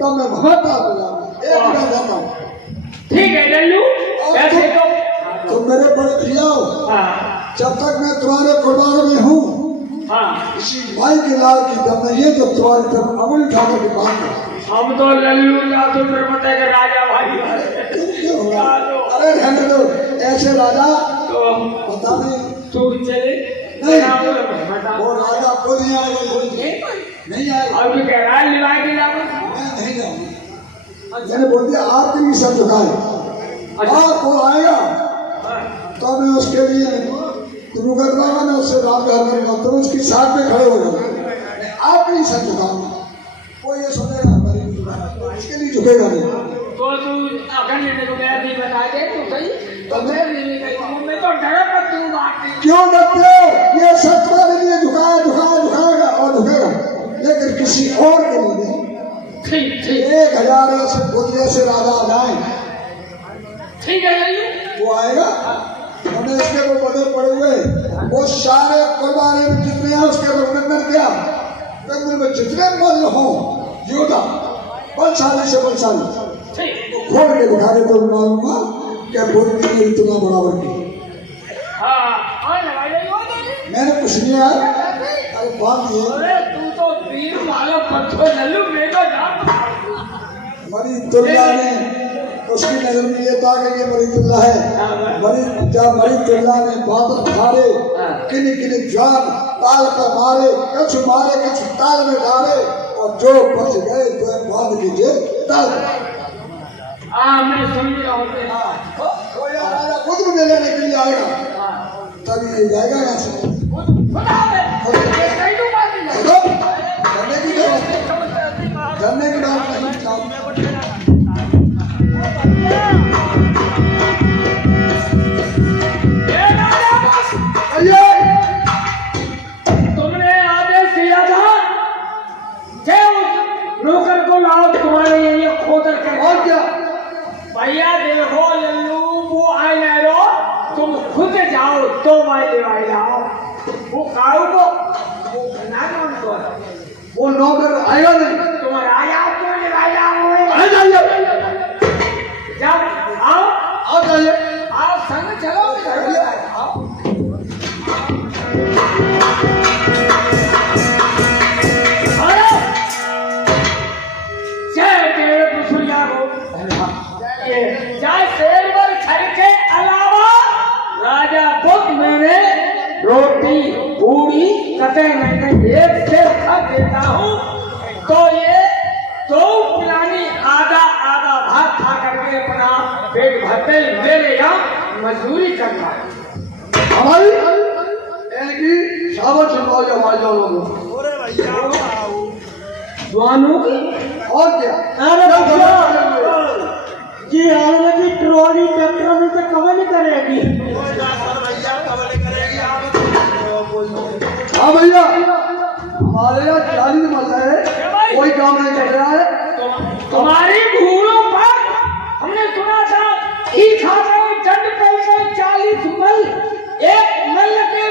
तो मैं बहुत जाता ठीक है लल्लू, ऐसे तो मेरे पर खिलाओ। हाँ जब तक मैं तुम्हारे परिवार में हूँ, हाँ, इसी भाई के लाल की दम में ये तो तुम्हारी तरफ अमल उठाकर के बात है। हम तो लल्लू या तो फिर मत है राजा भाई अरे रहने दो ऐसे राजा तो पता नहीं तू चले नहीं वो राजा खुद नहीं आएगा नहीं आएगा और भी कह रहा है लिवा के लाओ मैं नहीं जाऊंगा। मैंने बोल दिया आपके लिए सब झुकाए और वो आएगा तो मैं उसके लिए रुकत लगा मैं उससे रात घर करूंगा तो उसकी साथ में खड़े हो जाऊंगा। आप नहीं सब झुकाऊंगा वो ये सुनेगा इसके लिए झुकेगा नहीं। तो तू अगर लेने को मैं नहीं बता दे तो सही तो मैं लेने गई मैं तो डरा मत तू बात क्यों डरते हो? ये सब तुम्हारे लिए झुकाएगा और झुकेगा लेकिन किसी और के लिए नहीं। ठीक ठीक 1000 ऐसे बुद्ध से राजा आ जाए ठीक है लल्लू वो आएगा हमने इसके वो बदल पड़े हुए वो सारे कुर्बानी में जितने हैं उसके अभिनंदन किया जंगल में जितने मल हो योद्धा बलशाली से बलशाली खोल के दिखा के तो मालूंगा क्या बोल के इतना बराबर की मैंने कुछ नहीं यार अरे बात ये अरे तू तो वीर वाला पत्थर लल्लू मेरा नाम मरीतुल्ला ने उसकी नजर में ये था कि ये मरीतुल्ला है। मरीतुल्ला ने बादल फाड़े किन किन जान ताल पर मारे कछ ताल में डाले और जो बच गए तो बांध लीजिए ताल मैं समझ रहा हूँ राजा खुद मुझे लेने के लिए आएगा तभी नहीं जाएगा यहाँ से करने की बात तुमने आदेश दिया था कि उस नौकर को लाओ तुम्हारे ये खोदर कर और क्या भैया देखो लल्लू वो आए ना रो तुम खुद जाओ तो मैं ले लाओ वो काऊ को वो ना कौन को वो नौकर आएगा नहीं तुम्हारा आया क्यों ले लाओ आ जाइए जब आओ आ जाइए आओ संग चलो आओ रोटी पूरी कटे मैंने एक से खा देता हूँ तो ये दो पुरानी आधा भात खा करके अपना पेट भरते मेरे यहाँ मजदूरी करना हमारी इनकी शाबाश सुनाओ या माजो लोगों दुआनों की और क्या जी आने की ट्रॉली ट्रैक्टर में से कवर नहीं करेगी हाँ भैया हमारे यहाँ 40 मत है कोई काम नहीं कर रहा है तुम्हारी भूलों पर हमने सुना था कि खाते जंड पैसे 40 मल एक मल के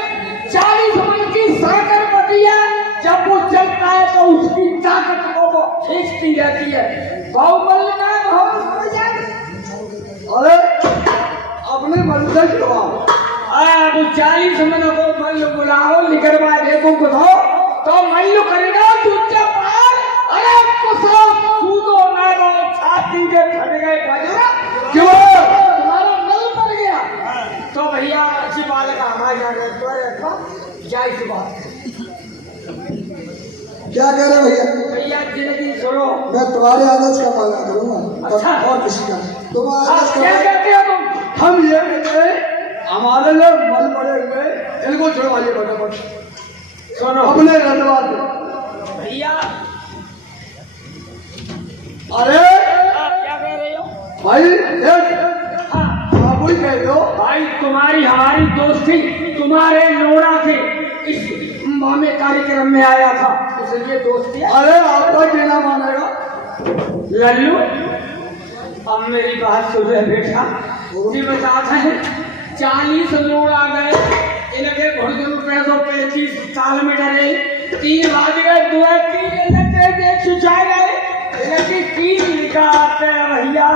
40 मल की साकर बतिया जब वो चलता है तो उसकी ताकत को वो खींचती रहती है बहुमल ना बहुत अरे अपने मल से गिरवाओ अब 40 मन को मल्ल बुलाओ निकलवा देखो को तो मल्ल करेगा दूसरा पार अरे कुसो सूदो नालो छाती के फट गए बजरा क्यों तुम्हारा मल पड़ गया तो भैया अच्छी बात का हमारे जाने तो रखो जाए की बात क्या कह रहे भैया भैया जिंदगी सुनो मैं तुम्हारे आदेश का पालन करूंगा अच्छा और किसी का तुम्हारे आदेश क्या का कहते हो तुम हम ये कहते हमारे लोग मल पड़े हुए इनको छुड़वाइए फटाफट सुनो अपने रंधवा दो भैया अरे क्या कह रहे हो भाई देख आप वही कह दो भाई तुम्हारी हमारी दोस्ती तुम्हारे लोड़ा से इस मामे कार्यक्रम में आया था इसलिए दोस्ती अरे आपका कहना मानेगा लल्लू अब मेरी बात सुन रहे बेटा जी बताता है 40 लोग आ गए इनके घोड़े रुपए तो 35 साल में डरे 3 बज गए 2-3 लगे सुझाए गए इनकी 3 लिखा आते हैं भैया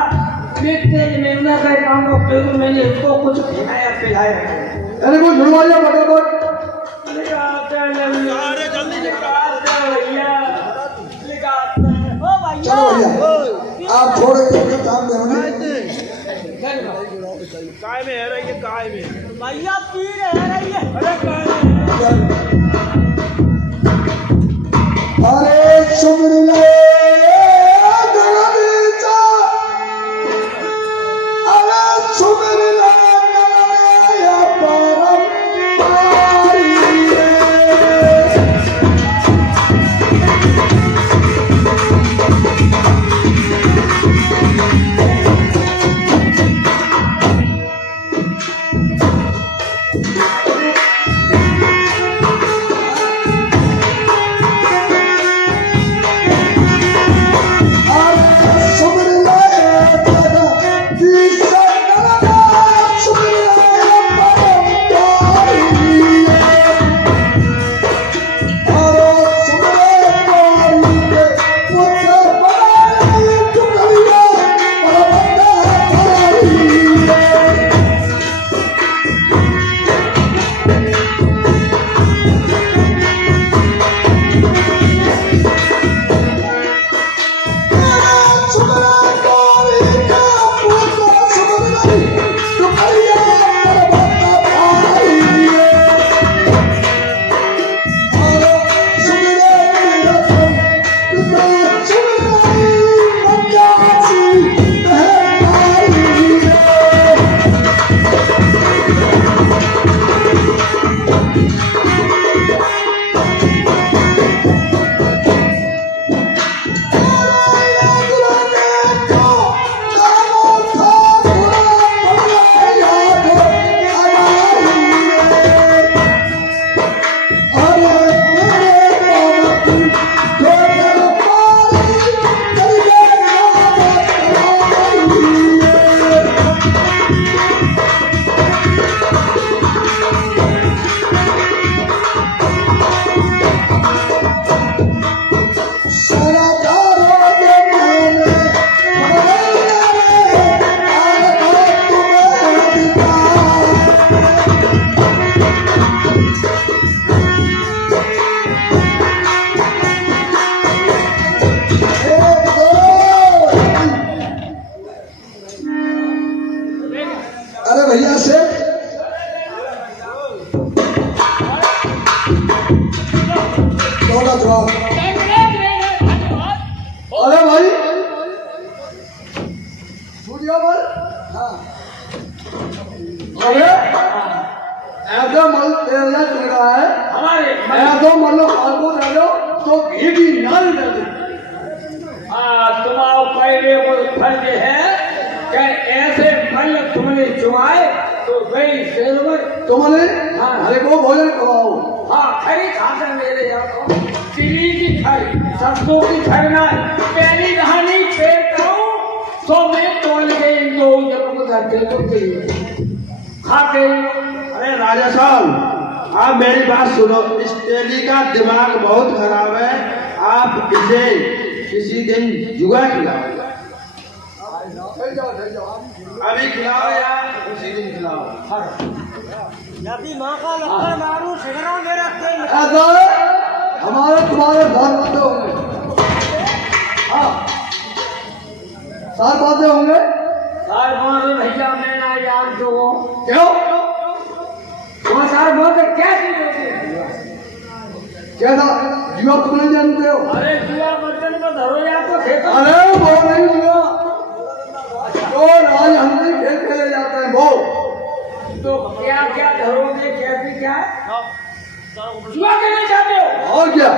देखते में उनका काम को मैंने इसको कुछ खिलाया पिलाया अरे वो झुलवाइया फटाफट अरे जल्दी भैया चलो भैया आप थोड़े देर का काम करोगे काय में है रही है काय में भैया पी रहे हैं अरे काय अरे सुमरला गगनीचा अरे सुमरला गगनया परम पारी अरे भैया से थोड़ा जवाब अरे भाई स्टूडियो पर हाँ अरे ऐसा मल तेल चल रहा है हमारे ऐसा मल आपको दे दो तो घी भी नाल दे दो तुम्हारा पहले वो फर्ज है कि ऐसे फल तुमने चुमाए तो वही सेवर तुमने हाँ। हरे को भोजन खवाओ हाँ खरी खाकर मेरे यहाँ चिली की खरी सरसों की खरना पहली कहानी फेरता हूँ तो मैं तोल के इनको जब करते तो खाते अरे राजा साहब आप मेरी बात सुनो इस तेली का दिमाग बहुत खराब है आप इसे किसी दिन जुआ खिलाओ अभी खिलाओ यार उसी दिन खिलाओ यदि माँ का लक्कड़ मारू सिगरा मेरा तेल ऐसा हमारे तुम्हारे घर बंदे होंगे हाँ 7 बातें होंगे सार बात भैया मैं ना याद दो क्यों वहाँ सार बात क्या चीज होती है क्या था जुआ तुम नहीं जानते हो अरे जुआ बर्तन को धरो या तो फेंको अरे वो नहीं जुआ जो राज हमने खेल खेले जाते हैं वो तो क्या क्या धरोगे कैसी क्या है जुआ खेलने जाते हो और क्या